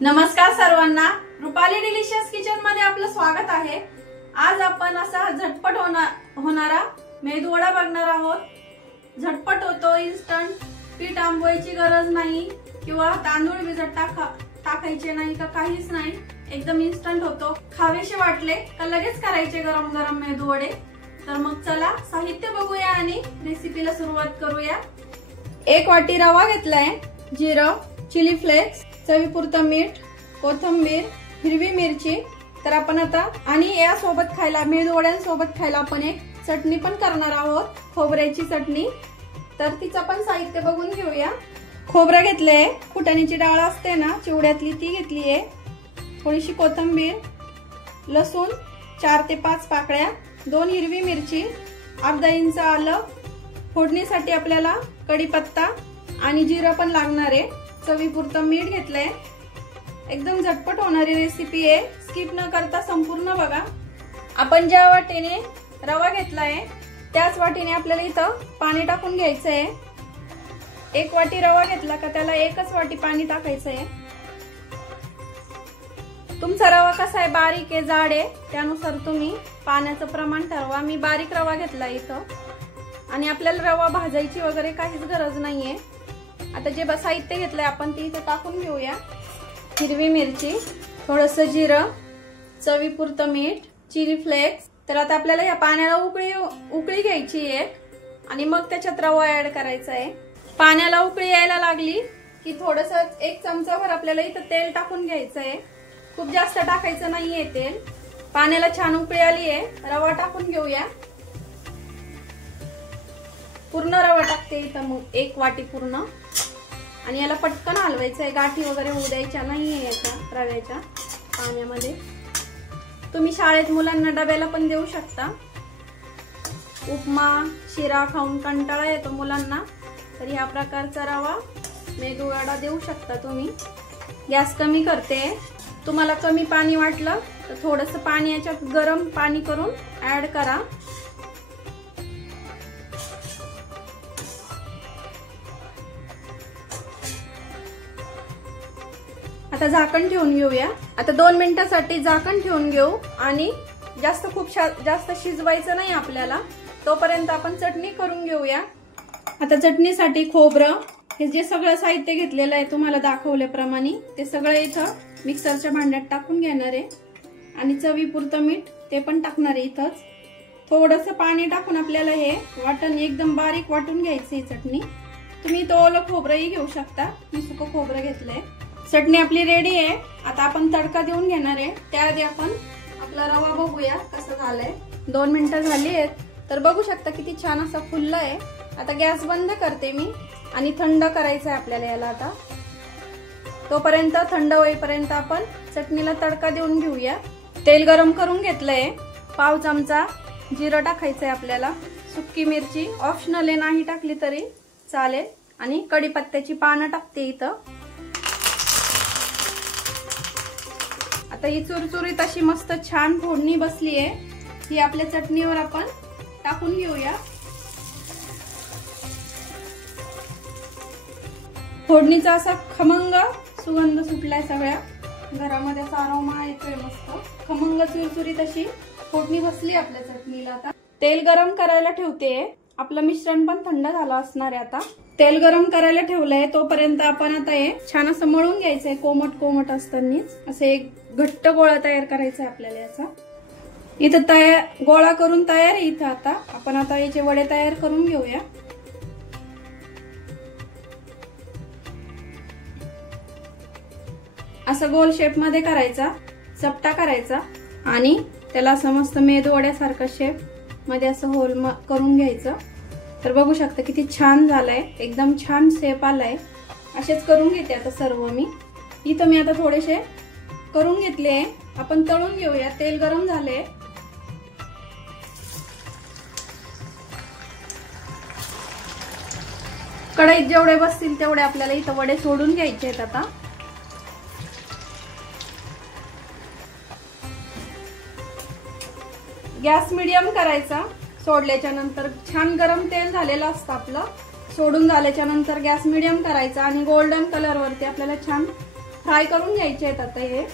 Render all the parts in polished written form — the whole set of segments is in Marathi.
नमस्कार सर्वांना, रुपाली डिलिशियस किचन मध्ये आपलं स्वागत आहे। आज आपण असा झटपट होणारा मेदू वडा बघणार आहोत। झटपट होतो, इन्स्टंट, पीठ आंबवायची गरज नाही किंवा तांदूळ भिजत टाकायचे नाही का काहीच नाही, एकदम इन्स्टंट होतो। खावेसे वाटले का लगेच करायचे गरम गरम मेदू वडे। तर मग चला साहित्य बघूया आणि रेसिपीला सुरुवात करूया। 1 वाटी रवा घेतलाय, जिरं, चिली फ्लेक्स, चवीपुरतं मीठ, कोथिंबीर, हिरवी मिरची। तर आपण आता आणि या सोबत खायला मेदू वड्यांसोबत खायला आपण एक चटणी पण करणार आहोत, खोबऱ्याची चटणी। तर तिचं पण साहित्य बघून घेऊया। खोबरं घेतलंय, फुटाण्याची डाळ असते ना चिवड्यातली ती घेतलीये, थोडीशी कोथिंबीर, लसूण 4 ते 5 पाकळ्या, 2 हिरवी मिरची, अर्धा इंच आलं, फोडणीसाठी आपल्याला कढीपत्ता आणि जिरं पण लागणार आहे, चवीपुरतं मीठ घेतलंय। एकदम झटपट होणारी रेसिपी आहे, स्किप न करता संपूर्ण बघा। आपण ज्या वाटीने रवा घेतलाय त्याच वाटीने आपल्याला इथं पाणी टाकून घ्यायचंय। 1 वाटी रवा घेतला का त्याला 1च वाटी पाणी टाकायचंय। तुमचा रवा कसा आहे, बारीक आहे जाड आहे, त्यानुसार तुम्ही पाण्याचं प्रमाण ठरवा। मी बारीक रवा घेतला इथं आणि आपल्याला रवा भाजायची वगैरे काहीच गरज नाहीये। आता जे साहित्य घेतलंय आपण ते इथे टाकून घेऊया। हिरवी मिरची, थोडंसं जिरं, चवीपुरतं मीठ, चिली फ्लेक्स। तर आता आपल्याला या पाण्याला उकळी घ्यायची आहे आणि मग त्याच्यात रवा ऍड करायचा आहे। पाण्याला उकळी यायला लागली की थोडंसं 1 चमचाभर आपल्याला इथं तेल टाकून घ्यायचं आहे, खूप जास्त टाकायचं नाहीये तेल। पाण्याला छान उकळी आली आहे, रवा टाकून घेऊया। पूर्ण रवा टाकते इथं, मग 1 वाटी पूर्ण, आणि याला पटकन हलवायचं आहे, गाठी वगैरे होऊ द्यायच्या नाहीये याच्या रव्याच्या पाण्यामध्ये। तुम्ही शाळेत मुलांना डब्याला पण देऊ शकता। उपमा, शिरा खाऊन कंटाळा येतो मुलांना, तर ह्या प्रकारचा रवा मेदू वडा देऊ शकता तुम्ही। गॅस कमी करते, तुम्हाला कमी पाणी वाटलं तर थोडंसं पाणी याच्यात गरम पाणी करून ऍड करा। आता झाकण ठेवून घेऊया। आता 2 मिनिटांसाठी झाकण ठेवून घेऊ आणि खूप जास्त शिजवायचं नाही आपल्याला, तोपर्यंत आपण चटणी करून घेऊया। आता चटणीसाठी खोबरं, हे जे सगळं साहित्य घेतलेलं आहे तुम्हाला दाखवल्याप्रमाणे ते सगळं इथं मिक्सरच्या भांड्यात टाकून घेणार आहे आणि चवीपुरतं मीठ ते पण टाकणार आहे इथंच। थोडंसं पाणी टाकून आपल्याला हे वाटण एकदम बारीक वाटून घ्यायचं ही चटणी। तुम्ही तो ओलं खोबरंही घेऊ शकता, मी सुकं खोबरं घेतलंय। चटणी आपली रेडी आहे। आता आपण तडका देऊन घेणार आहे, त्याआधी आपण आपला रवा बघूया कसं झालंय। 2 मिनिटं झाली आहेत, तर बघू शकता किती छान असा फुलला आहे। आता गॅस बंद करते मी आणि थंड करायचं आहे आपल्याला याला। आता तोपर्यंत थंड होईपर्यंत आपण चटणीला तडका देऊन घेऊया। तेल गरम करून घेतलंय, पाव चमचा जिरं टाकायचंय आपल्याला, सुकी मिरची ऑप्शनल आहे, नाही टाकली तरी चालेल, आणि कढीपत्त्याची पानं टाकते इथं। आता ही चुरचुरीत अशी मस्त छान फोडणी बसली आहे, ही आपल्या चटणीवर आपण टाकून घेऊया। फोडणीचा असा खमंग सुगंध सुटलाय, सगळ्या घरामध्ये असा अरोमा येतोय, मस्त खमंग चुरचुरीत अशी फोडणी बसली आपल्या चटणीला। आता तेल गरम करायला ठेवते, आपलं मिश्रण पण थंड झालं असणार आहे। आता तेल गरम करायला ठेवलंय, तोपर्यंत आपण आता हे छान असं मळून घ्यायचंय, कोमट कोमट असतानाच असं एक घट्ट गोळा तयार करायचा आहे आपल्याला याचा। इथं गोळा करून तयार आहे इथं। आता आपण आता याचे वडे तयार करून घेऊया। असं गोल शेप मध्ये करायचा, चपटा करायचा आणि त्याला असं मस्त मेदू वड्यासारखं शेप मध्ये असं होल करून घ्यायचं। तर बघू शकता किती छान झालंय, एकदम छान शेप आलाय। असेच करून घेते आता सर्व मी इथं। मी आता थोडेसे करून घेतले, आपण तळून घेऊया। तेल गरम झाले, कढईत जेवढे बसतील तेवढे आपल्याला इथं वडे सोडून घ्यायचे आहेत। आता गॅस मीडियम करायचा, सोडल्याच्या नंतर छान गरम तेल झालेलं असतं आपलं, सोडून झाल्याच्या नंतर गॅस मीडियम करायचा आणि गोल्डन कलर वरती आपल्याला छान फ्राय करून घ्यायचे आहेत। आता हे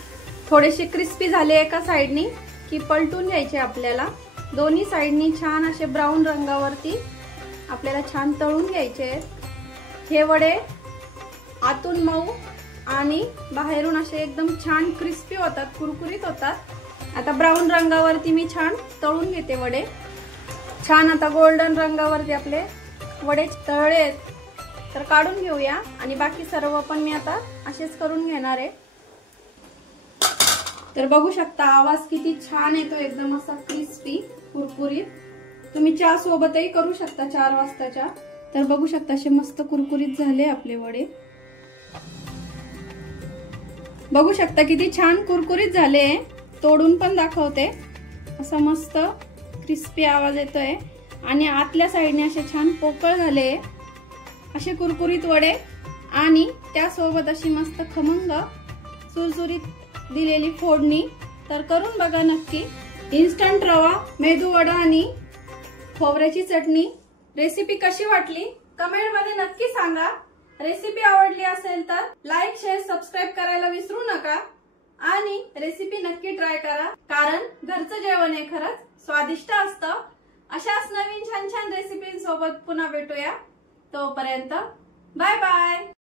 थोडेसे क्रिस्पी झाले एका साइडनी की पलटून घ्यायचे आपल्याला। दोन्ही साइडनी छान असे ब्राऊन रंगावरती आपल्याला छान तळून घ्यायचे आहेत। हे वडे आतून मऊ आणि बाहेरून असे एकदम छान क्रिस्पी होतात, कुरकुरीत होतात। आता ब्राऊन रंगावरती मी छान तळून घेते वडे। छान आता गोल्डन रंगावरती आपले वडे तळले तर काढून घेऊया आणि बाकी सर्व पण मी आता असेच करून घेणार आहे। तर बघू शकता आवाज किती छान येतो, एकदम असा क्रिस्पी कुरकुरीत। तुम्ही चहा सोबतही करू शकता 4 वाजताच्या। तर बघू शकता असे मस्त कुरकुरीत झाले आपले वडे। बघू शकता किती छान कुरकुरीत झाले। तोडून पण दाखवते, असा मस्त क्रिस्पी आवाज येतोय आणि आतल्या साइडने असे छान पोकळ झाले असे कुरकुरीत वडे आणि त्यासोबत अशी मस्त खमंग सुरसुरीत दिलेली फोडणी। तर करून बघा नक्की। इन्स्टंट रवा मेदू वडा आणि खोबऱ्याची चटणी रेसिपी कशी वाटली कमेंट मध्ये नक्की सांगा। रेसिपी आवडली असेल तर लाईक शेअर सबस्क्राईब करायला विसरू नका आणि रेसिपी नक्की ट्राय करा, कारण घरचं जेवण हे खरंच स्वादिष्ट असतं। अशाच नवीन छान छान रेसिपींसोबत पुन्हा भेटूया। तोपर्यंत बाय बाय।